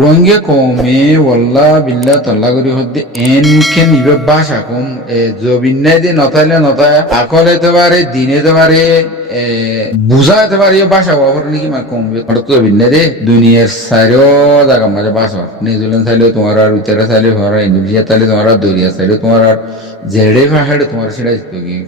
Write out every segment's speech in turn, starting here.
রোহিঙ্গা কমে ওয়াল্লা বিল্লা তাল্লা করি হদ্দে এন মুখে নিবে বাসা কম জবিন্নাই দিয়ে নতাইলে নতায় আকল হতে পারে দিন হতে পারে বুঝা হতে পারে বাসা বাবার নাকি মা কমবে ওটা তো জবিন্নাই দে দুনিয়ার সাইরো জায়গা মাঝে বাসা নিউজিল্যান্ড চাইলে তোমার আর উত্তরা চাইলে তোমার ইন্দোনেশিয়া চাইলে তোমার দরিয়া চাইলে তোমার আর জেডে পাহাড়ে তোমার সেটা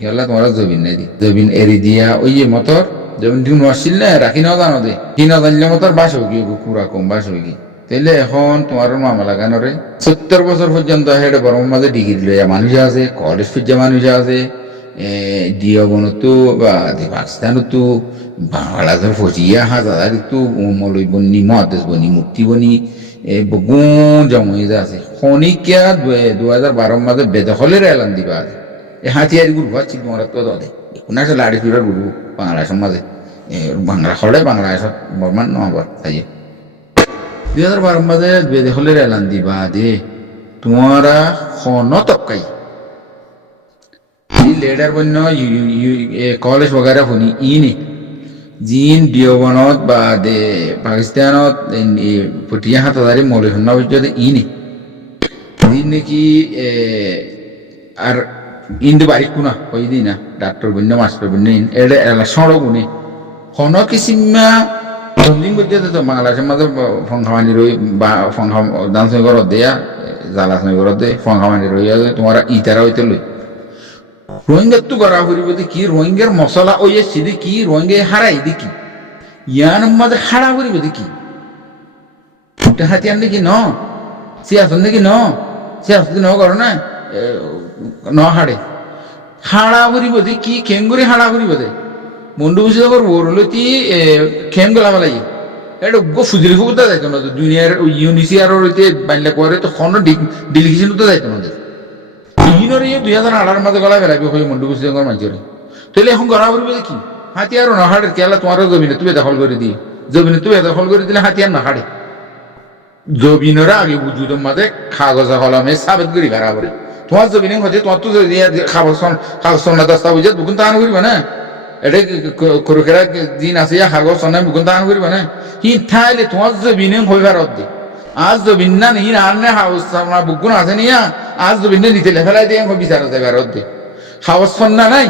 খেলা তোমার জবিন নাই দি জবিন এরি দিয়া ওই মতর জবিন দিন আসছিল না রাখি নাও জানো দে কি না জানলে মতর বাস হোক পুরা কম বাস হোক তাইলে এখন তোমার মামা লাগানো রে 70 বছর পর্যন্ত হেডে বড় মাঝে ডিগ্রি লইয়া মানুষ আছে কলেজ পর্যন্ত মানুষ আছে দিয়বনতো বা পাকিস্তানতো বাংলাদেশের 25,000 তো মলই বনি মহাদেশ বনি মূর্তি বনি বগুন জমই আছে খনিকা 2012 মাঝে বেদখলের এলান দিবা হাতিয়ারি গুরু আছে তোমার তো দে কোনা সে লাড়ি ফিরার গুরু বাংলাদেশের মাঝে বাংলা হলে বাংলাদেশত বর্মান নহবার তাই 2012 মাঝে বেদখলের এলান দিবা দে তোমারা খন তকাই লেডার বন্য কলেজ বগেরা শুনি ইনি জিন দিয়বনত বা দে পাকিস্তানত 50,000 মৌলিক সন্না পর্যন্ত ইনি দিন নাকি আর ইন্দু বাড়ি কোনা ওই দিন না ডাক্তার বন্য মাস্টার বন্য এড়ে এলা সড়ক গুনে খন কিসিমা দিন পর্যন্ত তো বাংলাদেশের মাঝে ফংখামানি রই বা ফংখাম ডান্স ঘরত দেয়া জালাসনি ঘরত দে ফংখামানি রই তোমার ইতারা হইতে লই রোহিঙ্গার তো গড়া ফুরিব কি রোহিঙ্গার মশলা ওই সিদি কি রোহিঙ্গা হারাই দেখি ইয়ান মাঝে হারা ফুরিব দেখি ফুটা হাতিয়ার নাকি ন সিয়াসন নাকি ন সিয়াসন ন করো না ন হাড়ে হাড়া ফুরিব কি খেঙ্গুরি হাড়া ফুরিব দে বন্ধু বুঝে আবার ওরলতি খেম গলা বেলাই এটা গো ফুজিলি ফুকুতা যাইতো না দুনিয়ার ইউনিসিয়ার বাংলা করে তো খন ডেলিগেশন তো যাইতো না ইনর 2018 মাঝে গলা বেড়াবি হয়ে মন্ডু গুছিয়ে মানুষের তাহলে এখন গড়া করবে দেখি হাতিয়ার না হাড়ে কেলা তোমারও জমিনে তুমি দখল করে দিই জমিনে তুমি দখল করে দিলে হাতিয়ার না হাড়ে জমিনেরা আগে বুঝুত মাঝে কাগজ কলমে সাবেত করি বেড়া করে তোমার জমিনে হচ্ছে তোমার তো কাগজ সন্না দস্তা বুঝে বুকুন তাহান করিবে না এটা করুকেরা দিন আছে কাগজ সন্না বুকুন তাহান করিবে না হি থাইলে তোমার জমিনে হইবার অর্ধে আজ জমিন না নিন আর না হাউস বুকুন আছে নিয়া আজ জমিন নিতে ফেলাই দিয়ে বিচার আছে বেরোত দে হাওয়াজ সন্না নাই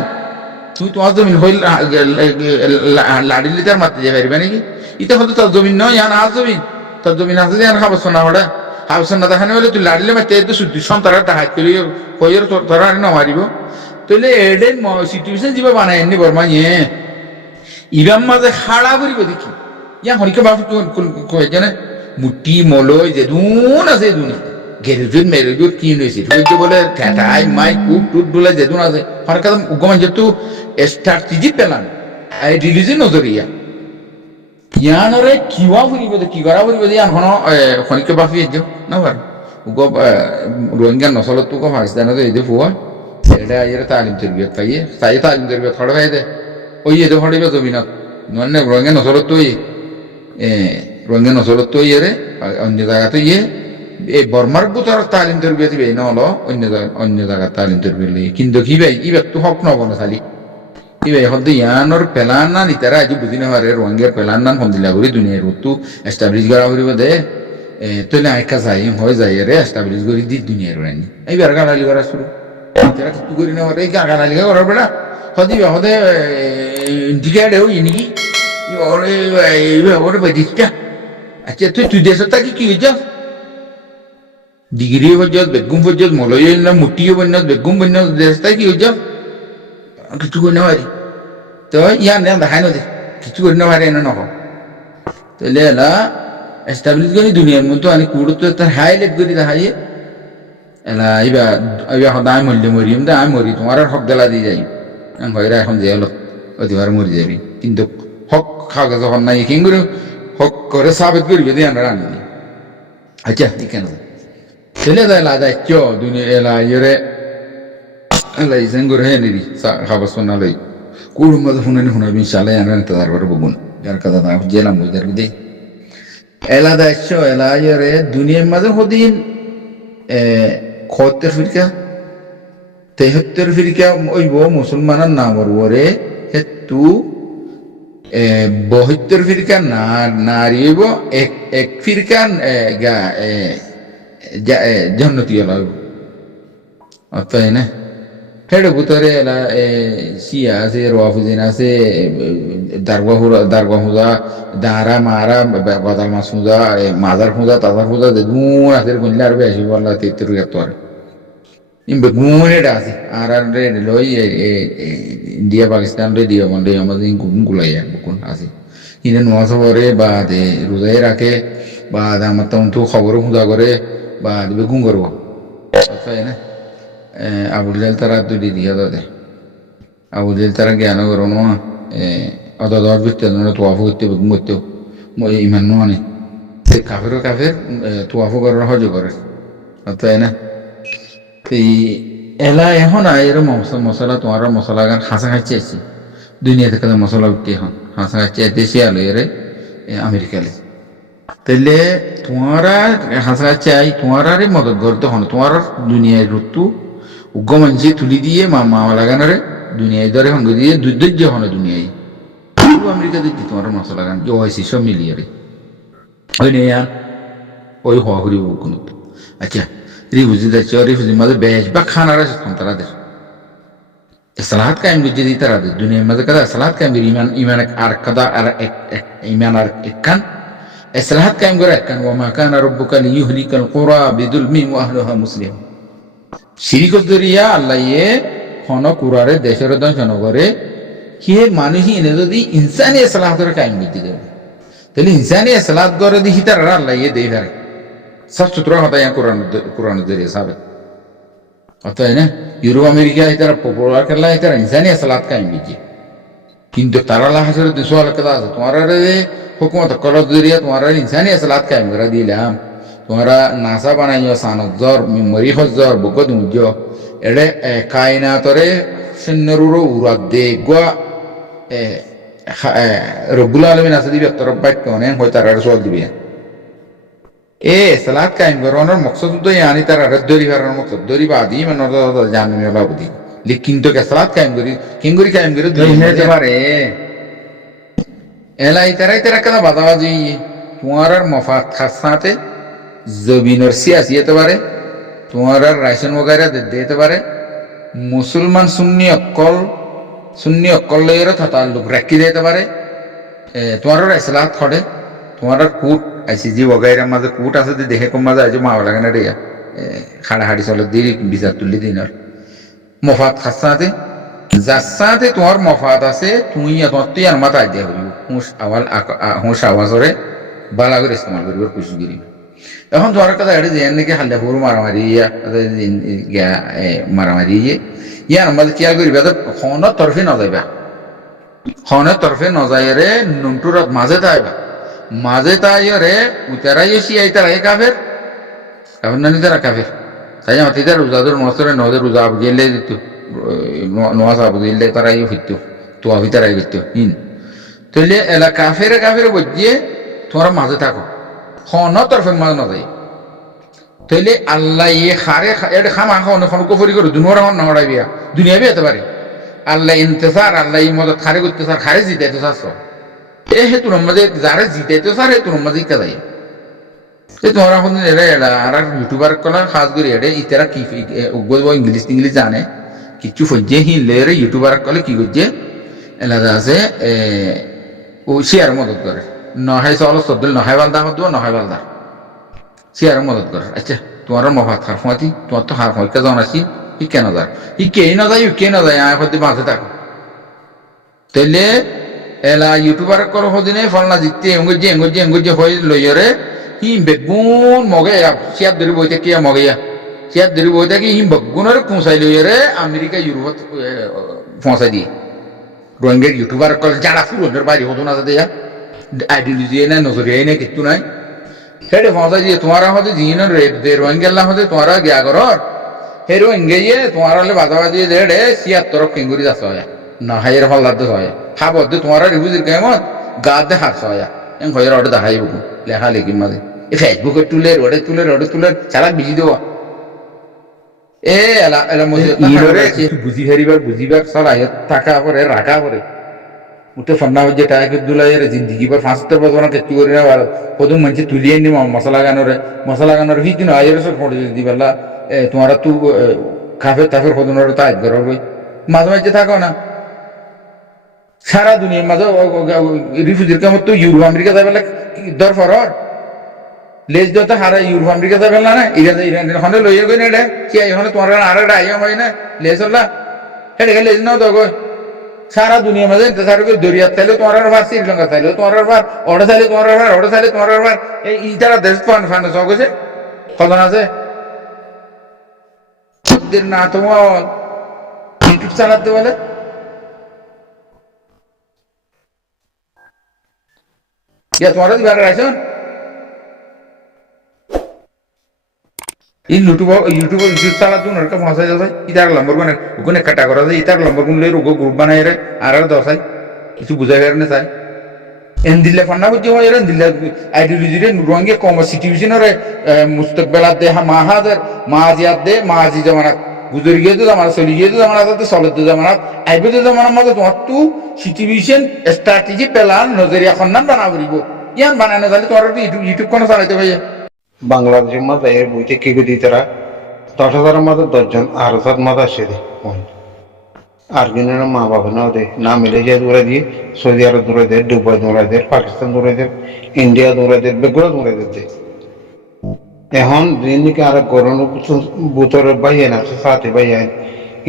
তুই তোমার জমিন হইল লাড়ি লিটার মারতে যাবে পারবে নাকি ইটা হয়তো তোর জমিন নয় ইয়ান আজ জমিন তোর জমিন আছে যে হাওয়াজ সন্না হলে হাওয়াজ সন্না দেখানো হলে তুই লাড়িলে মারতে তো শুদ্ধি সন্তারা ডাহাত করি কইয়ের তোরা না মারিব তাহলে এডে সিচুয়েশন যিবা বানাই এমনি বর্মা ইয়ে ইরাম মাঝে হাড়া করিব দেখি ইয়া হরিকে বাবু কয়ে জানে মুটি মলয় যে দুন আছে দুনি গেরুজুন মেরুজুন কি নইছে হইছে বলে ঠেটাই মাই কুক টুট বলে যে দুন আছে হরকাম উগমান যেতু স্ট্র্যাটেজি পেলান আই রিলিজন নজরিয়া ইয়ানরে কিওয়া ফুরিব দে কি করা ফুরিব ইয়ান হন খনিকে বাফি এজো না বার উগ রোহিঙ্গা নসলত তো পাকিস্তানে তো এদে ফুয়া এটা আইরে তালিম তরবিয়ত পাইয়ে তাই তালিম তরবিয়ত খড় ভাই দে ওই এদে খড়িবে জমিনত ননে রোহিঙ্গা নসলত তো রোহিঙ্গা নসলত তো ইয়ে অন্য জায়গাতে ইয়ে এই বর্মার বুতার তালিম তরবিয়ত দিবে না হলো অন্য জায়গার তালিম তরবিয়ত কিন্তু কি ভাই ইবে তো হক নব না খালি ইবে এখন তো ইয়ানোর পেলান না নিতারা আজ বুঝি না পারে রোহিঙ্গার পেলান না ফন্দিলা করি দুনিয়ার তো এস্টাবলিশ করা করিব দে তৈলে আইকা যাই হয়ে যায় রে এস্টাবলিশ করি দি দুনিয়ার রানি এইবার গালালি করা শুরু নিতারা কিছু করি না পারে গালালি করার বেড়া হদিবে হদে ইন্ডিকেট হই নাকি ওরে ওরে বেদিটা আচ্ছা তুই দেশে থাকি কি হইছ ডিগ্রি পর্যন্ত বেগুম পর্যন্ত মলয় না মুটিও পর্যন্ত বেগুম পর্যন্ত দেশ থাকি কি হইছ কিছু করি না পারি তো ইয়ান দেখাই নদে কিছু করি না পারে না নহ তাহলে এলা এস্টাবলিশ করি দুনিয়ার মতো আমি কুড়ো তো তার হাইলাইট করি দেখাই এলা এইবার সদায় মরলে মরিম দে আমি মরি তোমার হক গেলা দিয়ে যাই হয়রা এখন যে হলো অতিবার মরি যাবি কিন্তু হক খাওয়া যখন নাই কিং করে হক করে সাবেত করবে দিয়ে আমরা রানি আচ্ছা কেন ছেলে দেয় লাদাই চ দুনিয়া এলা ইয়ে এলা ইসেন করে হে নিরি খাবার শোনা লই কুড়ুর মধ্যে শুনানি শুনাবি চালাই আনবেন তাদের করে বগুন যার কথা না জেলাম বুঝার দে এলা দেয় চ এলা ইয়ে দুনিয়ার মাঝে হদিন খতের ফিরকা 73 ফিরকা ওই মুসলমানের নাম ওরে হেতু 72 ফিরকা নারীব এক ফিরকান জন্নতি হলাইব অতএব না ফেড়ে ভিতরে এলা শিয়া আছে রওয়াফিজিন আছে দারগা হুদা দাঁড়া মারা বাদাল মাছ হুদা মাজার হুদা তাজার হুদা গুণ আছে গুনলে আর বেশি বললা তেত্তর একাত্তর ইমবে গুণ এটা আছে আর লই ইন্ডিয়া পাকিস্তান রে দিয়ে বন্ধে আমাদের গুণ গুলাই গুণ আছে কিন্তু নোয়া সবরে বা রোজাই রাখে বা আমার তো খবর হুদা করে বা গুণ করবো তাই না আবুল তারা দুই দিয়া দে আবুল তারা জ্ঞান করো না অদর ভিত্তি তোয়াফ করতে মরতেও ইমান মানে কাফেরও কাফের তোয়াফ করার হজ করে তাই না এলা এখন এর মশলা তোমার মশলা গান হাসা খাচ্ছে আছি দুনিয়া থেকে মশলা উঠতে এখন হাসা খাচ্ছে দেশে আলো এর আমেরিকালে তাইলে তোমারা হাসা খাচ্ছে আই তোমারারে মদত করতে হন তোমার দুনিয়ার ঋতু উগ্র মানুষ তুলি দিয়ে মা লাগানোরে দুনিয়ায় ধরে সঙ্গ দিয়ে ধৈর্য হন দুনিয়ায় আমেরিকা দিচ্ছি তোমার মশলা গান যে হয়েছে সব মিলিয়ে রে ওই নেই ওই হওয়া করি কোনো আচ্ছা রিফুজি যাচ্ছে রিফুজির মাঝে বেশ বা খানার আছে তারাদের সালাহাত কায়েম করছে দিই তারাদের দুনিয়ার মাঝে কাদা সালাহাত কায়েম করি ইমান আর কাদা আর ইমান আর একখান সালাহাত কায়েম করে একখান ওমা কানা রব্বুকা লিইহলিকাল কুরা বিযুলমি ওয়া আহলুহা মুসলিম শিরিক জরিয়া আল্লাহ ইয়ে হন কুরারে দেশের দংশন করে কি মানুষই এনে যদি ইনসানি সালাহাতের কায়েম করতে দেবে তাহলে ইনসানি সালাত করে দিহি তারা আল্লাহ ইয়ে দেই পারে সাফ সুতরা হতা কোরআন জরিয়া সাবে অতএব না ইউরোপ আমেরিকা তারা পপুলার খেলা তারা ইনসানি সালাত কায়েম করছে কিন্তু তারা লাহাজের দুশো আলাদা আছে তোমার হুকুমত করার জরিয়া তোমার ইনসানি সালাত কায়েম করে দিলাম তোমরা নাসা বানাইও সানজ্জর মরিহজ্জর বগদ মুজ্জ এড়ে কায়নাতরে সৈন্যরুরো উরাত দে গোয়া রব্বুল আলমিন আছে দিবে তরব্বাইট কনে হয় তার আর সোয়াল দিবে সালাত কায়েম করানোর মকসদ তো আনি তার আর দরি হারানোর মকসদ দরি বাদি মানে জামিন বাবদি লেকিন তো কে সালাত কায়েম করি কিংগুরি কায়েম করি দুই পারে এলাই তারা কেন বাদাবাজি তোমার মফাত খাসাতে জমিনের সিয়াসি হতে পারে তোমার রাইসন বগাইরা দিতে পারে মুসলমান সুন্নি অক্কল লইয়েরও তাল্লুক রাখি দিতে পারে তোমার ইসলাহাত খড়ে তোমার কুট আইসিজি বগাইরার মাঝে কুট আছে যে দেখে কম মাঝে আজ মাওয়া লাগে না রে হাড়াহাড়ি চলে দিয়ে বিচার তুলি দিন আর মফাত খাসাতে যার সাথে তোমার মফাত আছে তুই তোমার তুই আর মাথা আইডিয়া করিব হুঁশ আওয়াজরে বালা করে ইস্তেমাল করিব খুশি করিব এখন তোমার কথা এটা যে নাকি হাল্লা ফুরু মারামারি মারামারি ইয়ার আমাদের খেয়াল করিবা হনের তরফে নজাইবা হনের তরফে নজাইরে নুনটুর মাঝে তাইবা মাঝে তাইরে উতারাই শিয়াই তারাই কাফের কাফের নানি তারা কাফের তাই আমার তিতার রোজাদের নসরে নদের রোজা আবু গেলে দিত নোয়াজ আবু দিলে তারাই হইতো তো আবি তারাই হইতো তাহলে এলা কাফের বুঝিয়ে তোমরা মাঝে থাকো হনের তরফে মাঝে নজাই তাইলে আল্লাহ ইয়ে হারে এটা খামা খাওয়ানো এখন কফরি করো দুনিয়ার এখন নহড়াই বিয়া দুনিয়া বিয়ে হতে পারে আল্লাহ ইন্তেসার আল্লাহ এই মদত খারে করতে সার খারে জিতাইতে চাচ্ছ হে তোর মাঝে যারে জিতাইতে সার হে তোর মাঝে ইকা যায় তোমার এখন এরা আর ইউটিউবার কলা খাস করে এড়ে ইতারা কি ইংলিশ জানে কিছু ফজে হিলে ইউটিউবার কলে কি করছে এলাদা আছে ও শেয়ার মদত করে নহাই চল সদ্দল নহাই বালদা হতো নহাই বালদা শেয়ার মদত করে আচ্ছা তোমার মফাত খার ফোঁয়াতি তোমার তো হার ফোঁকা জন আছি ই কেন যায় ই কেই না যায় কে না যায় আয় হতে বাঁচে থাকো তাইলে এলা ইউটিউবার কর হদিনে ফলনা জিততে এঙ্গুজে হয়ে লইরে হি বেগুন মগে শেয়ার ধরি বইতে কে মগেয়া শেয়ার ধরি বইতে কি হি বেগুনের পৌঁছাই লইরে আমেরিকা ইউরোপত পৌঁছাই দিয়ে রোহিঙ্গার ইউটিউবার কল যারা ফুরনের বাড়ি হতো না দেয়া আইডিওলজি না নজরিয়াই না কিছু নাই হেডে পৌঁছাই দিয়ে তোমার হতে জিনের রোহিঙ্গা হতে তোমারা গিয়া করর হে রোহিঙ্গা তোমার হলে বাজাবাজি দেড়ে সিয়ার তরফ কেঙ্গুরি যাচ্ছে হয় না হাইয়ের হল্লার হয় হাবদ তোমার রিভুজির কেমন গা দে হার হয় এন হয়ের অর্ডে দেখাই বুকু লেখা লেখির মাঝে ফেসবুকে তুলে চালাক বিজি দেওয়া বুঝি ফেরিবার বুঝিবার সালাহিয়ত থাকা পরে রাখা পরে উঠে ফন্না হচ্ছে টাকা দুলাই জিন্দিগি পর 75 বছর কেটু করি না কদম মানুষ তুলিয়ে নি মশলা গানোর হিট দিন আয়ের সব ফটো দি বেলা তোমার তু কাফের তাফের কদনের তাই ঘর বই মাঝে মাঝে থাকো না সারা দুনিয়ার মাঝে রিফিউজির কামত তো ইউরোপ আমেরিকা যাবে দরফর লেজ দিতে হারা ইউরোপ আমেরিকা যাবে না ইরান হনে লইয়া গই না এটা কি হনে তোমার আর একটা আইয়া হয় না লেজ হল্লা এটা লেজ নাও তো সারা দুনিয়ার মাঝে ইন্তজার করে দরিয়াত চাইলে তোমার বার শ্রীলঙ্কা চাইলে তোমার বার ওটা চাইলে তোমার বার ওটা চাইলে তোমার বার এই যারা দেশ ফান্ড ফান্ড সব আছে কত আছে না তোমার ইউটিউব চালাতে বলে তোমার দিবার রাখছেন ইউটিউব চালাতো নরকা মশাই যায় ইতার লম্বর মানে ওখানে কাটা করা যায় ইতার লম্বর গুলো রোগ গ্রুপ বানাই রে আর দশাই কিছু বুঝাই না চাই এন দিল্লে ফান্না বুঝি হয় এর দিল্লে আইডিওলজি রে রঙে কম সিচুয়েশন রে মুস্তাকবালাত দে মাহাদের মাজিয়াত দে মাজি জামানাত গুজর গিয়ে তো জামানা চলি গিয়ে তো জামানা তো চলত জামানাত আইবে তো জামানার মধ্যে তোমার তো সিচুয়েশন স্ট্র্যাটেজি প্ল্যান নজরিয়া খন্নান বানা করিব ইয়ান বানানো তাহলে তোমার ইউটিউব কোন চালাইতে ভাই বাংলাদেশের মধ্যে এর বইতে কি গদি তারা 10,000-এর মধ্যে 10 জন আর 7 মধ্যে আসে দে আর্জেন্টিনার মা বাবা নাও দে না মালয়েশিয়া দূরে দিয়ে সৌদি আরব দূরে দে দুবাই দূরে দে পাকিস্তান দূরে দে ইন্ডিয়া দূরে দে বেগুলো দূরে দে এখন দিনকে আর গরম বুতরের বাইয়ে না সাথে বাইয়ে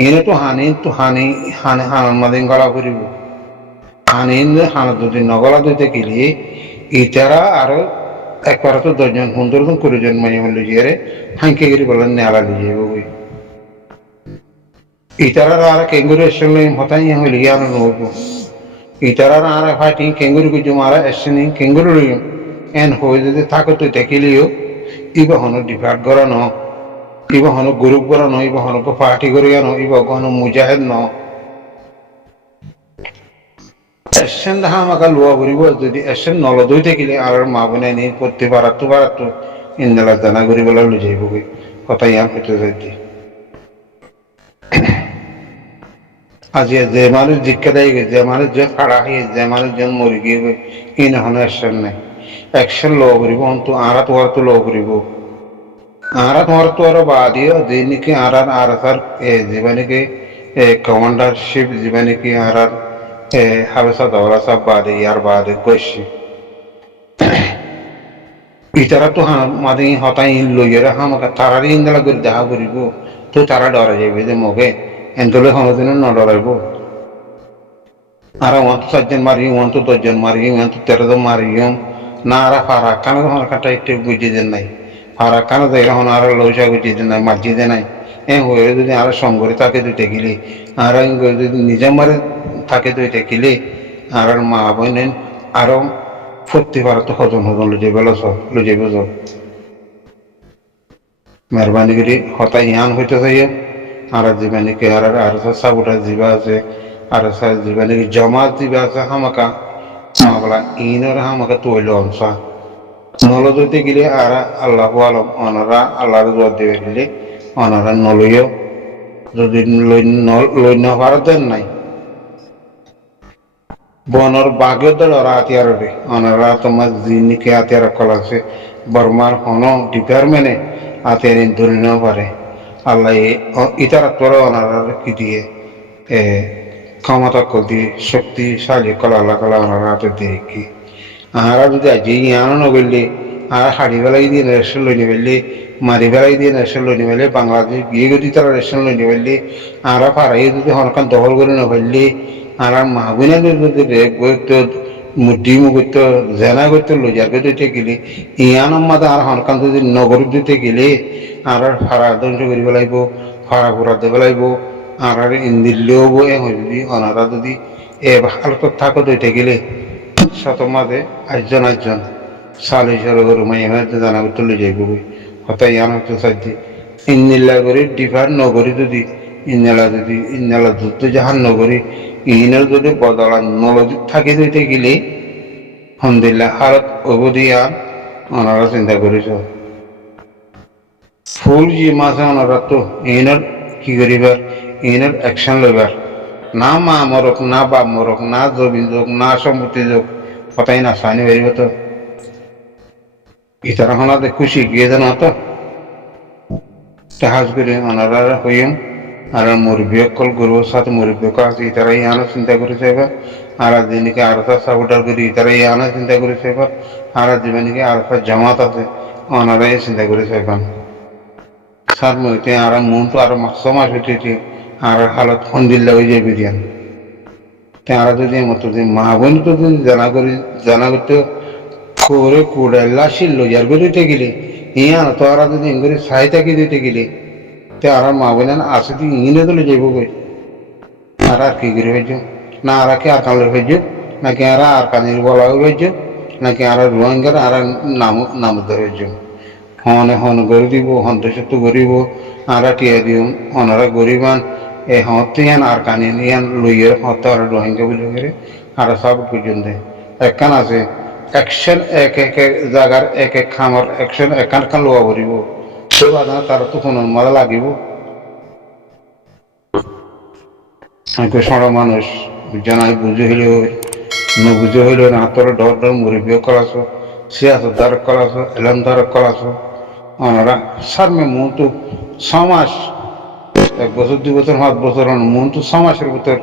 এনে তো হানি হানার মাঝে গলা করিব হানি হানা যদি নগলা দিতে গেলে ইতারা আরো একবার তো 10 জন 15 জন 20 জন মাইয়া লইয়ারে হাঁকে গেলে বলেন নেলা লিয়ে যাবো বই ইতারার আর কেঙ্গুরি এসে হতাই হইলে আর নব ইতারার আর ফাইটিং কেঙ্গুরি গুজু মারা এসে কেঙ্গুরি লইম এন হয়ে যদি থাকো তুই দেখিলিও ইবা হনো ডিভাইড করানো ইবা হনো গ্রুপ করানো ইবা হনো পার্টি করিয়ানো ইবা হনো মুজাহিদ ন এসেন দেখা আমাকে লোয়া করিব যদি এসেন নল দই থাকিলে আর মা বোনে নি করতে পারাতো ইন্দালা জানা করি বলে লৈ যাইব গই কথা ইয়ার হইতে যাইতে আজি যে মানুষ জিজ্ঞা দেয় যে মানুষ যে খাড়া হয়ে যে মানুষ জন মরি গিয়ে গই ই না হনো অ্যাকশন নাই অ্যাকশন লো করিব অন্তু আরা তো লো করিব আরা তো আর বাদিও যেনিকে আর স্যার জীবনকে কমান্ডারশিপ জীবনকে আর হাবেসা দৌরা সব বাদে ইয়ার বাদে কইছি ইতারা তো মাদি হতাই লইয়ারে হামাকা তারারি ইন্দালা করে দেখা করিব তো তারা ডরা যাবে যে মগে এনতলে হনদিন ন ডরাইব আর 7 জন মারি 10 জন মারি 13 জন মারি না আর ফারা কানে হন কাটা একটু বুঝি দেন নাই ফারা কানে দেয় হন আর লইসা বুঝি দেন নাই মাঝি দেন নাই হয়ে যদি আর সঙ্গরে তাকে দুইটা গেলে আর যদি নিজে মারে তাকে দুইটা গেলে আর মা বোনেন আরো ফুর্তি পারা তো হজন লুজে সব মেহরবানি করে হতাই ইয়ান হইতে চাই আর জীবানীকে আর সাবুটা জীবা আছে আর জীবানীকে জমা জীবা আছে হামাকা বলা ইনর হামাকা তৈল অংশ নল যদি গেলে আর আল্লাহ আলম অনারা আল্লাহর জোর দেবে গেলে অনারা নলইও যদি লই না পারতেন নাই বনর বাঘের দল ওরা হাতিয়ার রে ওনারা তোমার জিনিকে হাতিয়ার কলা আছে বর্মার হন ডিপার্টমেন্টে হাতিয়ার ধরে নেওয়া পারে আল্লাহ ইতারা তোরা ওনারা কি দিয়ে ক্ষমতা কল দিয়ে শক্তিশালী কলা আল্লাহ কলা ওনারা হাতে দিয়ে কি আরা যদি আজই ইয়ানো নগরলে আর হাড়ি বেলাই দিয়ে রেশন লই নিবেললে মারি বেলাই দিয়ে রেশন লই নিবেলে বাংলাদেশ গিয়ে যদি তারা রেশন লই নিবেললে আরা পাড়াই যদি হনকান দখল করে নফেললে আর মাগুনা যদি রেপ করতো মুটি মুগুতো জেনা করতো লজার করতে গেলে ইয়ান মাদা আর হনকান যদি নগর দিতে গেলে আর ফাড়া ধ্বংস করিব লাগব ফাড়া ফুরা দেব লাগব আর ইন্দিল্লেও যদি অনারা যদি হালত থাকো দইতে গেলে শত মাঝে আটজন সালি সরো গরু মাই হয়তো জানা করতে লই যাইব হতাই ইয়ান হয়তো সাজি ইন্দিল্লা করে ডিফার নগরী যদি ইন্নালা যুদ্ধ জাহান নগরী ইনের যদি বদলা নলদিক থাকে দিতে গেলে হন্দিল্লা হারত অবধিয়া ওনারা চিন্তা করেছ ফুল যে মাসে ওনারা তো ইনের কি করিবার ইনের অ্যাকশন লইবার না মা মরক না বাপ মরক না জমিন যোগ না সম্পত্তি যোগ কথাই না সানি বেরিব তো ইতারা হনাতে খুশি গিয়ে দেন তো জাহাজ করে ওনারা হইম আর মুরব্বী কল গরুর সাথে মুরব্বী আছে ইতারা ইয়ানো চিন্তা করেছে এবার আর দিনকে আরতা সাপোর্টার করি ইতারা ইয়ানো চিন্তা করেছে এবার আর জীবনকে আরতা জামাত আছে ওনারাই চিন্তা করেছে এখন সাত মধ্যে আর মন তো আরো সমাজ হইতে আর হালত ফোন দিল্লা হয়ে যায় বিরিয়ান তারা যদি মতো মা বোন তো যদি জানা করতে করে কুড়াল্লা শিল লইয়ার করে দিতে গেলে ইয়ান তো আর যদি ইংরে সাহিত্যাকে দিতে গেলে তে আর মা বোন আসে দিয়ে ইংরে তো যাইব কই আর কি করে হয়েছ না আর কি আর কালের হয়েছ নাকি আর কানির বলা হয়েছ নাকি আর রোহিঙ্গার আর নাম হয়েছ হনে হন করে দিব হন্তসত্ব করিব আর টিয়া দিও হনারা গরিবান এই হতে ইয়ান আর কানি ইয়ান লইয়ের হতে আর রোহিঙ্গা বলে করে আর সব পর্যন্ত একখান আছে অ্যাকশন এক এক জায়গার এক এক খামার অ্যাকশন একান খান লোয়া করিব তো বাজানা তার তো কোনো মারা লাগিব সড় মানুষ জানাই বুঝে হইলেও নবুঝে হইলেও না তোর ডর ডর মুরব্বী করাছ সিয়াসত দ্বারা করাছ এলাম দ্বারা করাছ ওনারা সারমে মন তো ছমাস 1 বছর 2 বছর 5 বছর মন তো ছমাসের ভিতর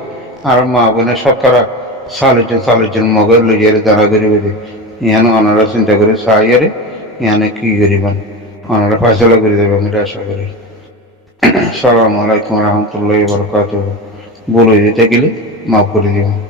আর মা বোনের সরকার চালিজন মগর লইয়ার দাঁড়া করিব ইয়ান ওনারা চিন্তা করে সাইয়ারে ইয়ানে কি করিবেন ওনারা ফয়সলা করে দেবেন এটা আশা করি সালামু আলাইকুম রহমতুল্লাহি ওয়া বারাকাতুহু বলে দিতে গেলে মাফ করে দিবেন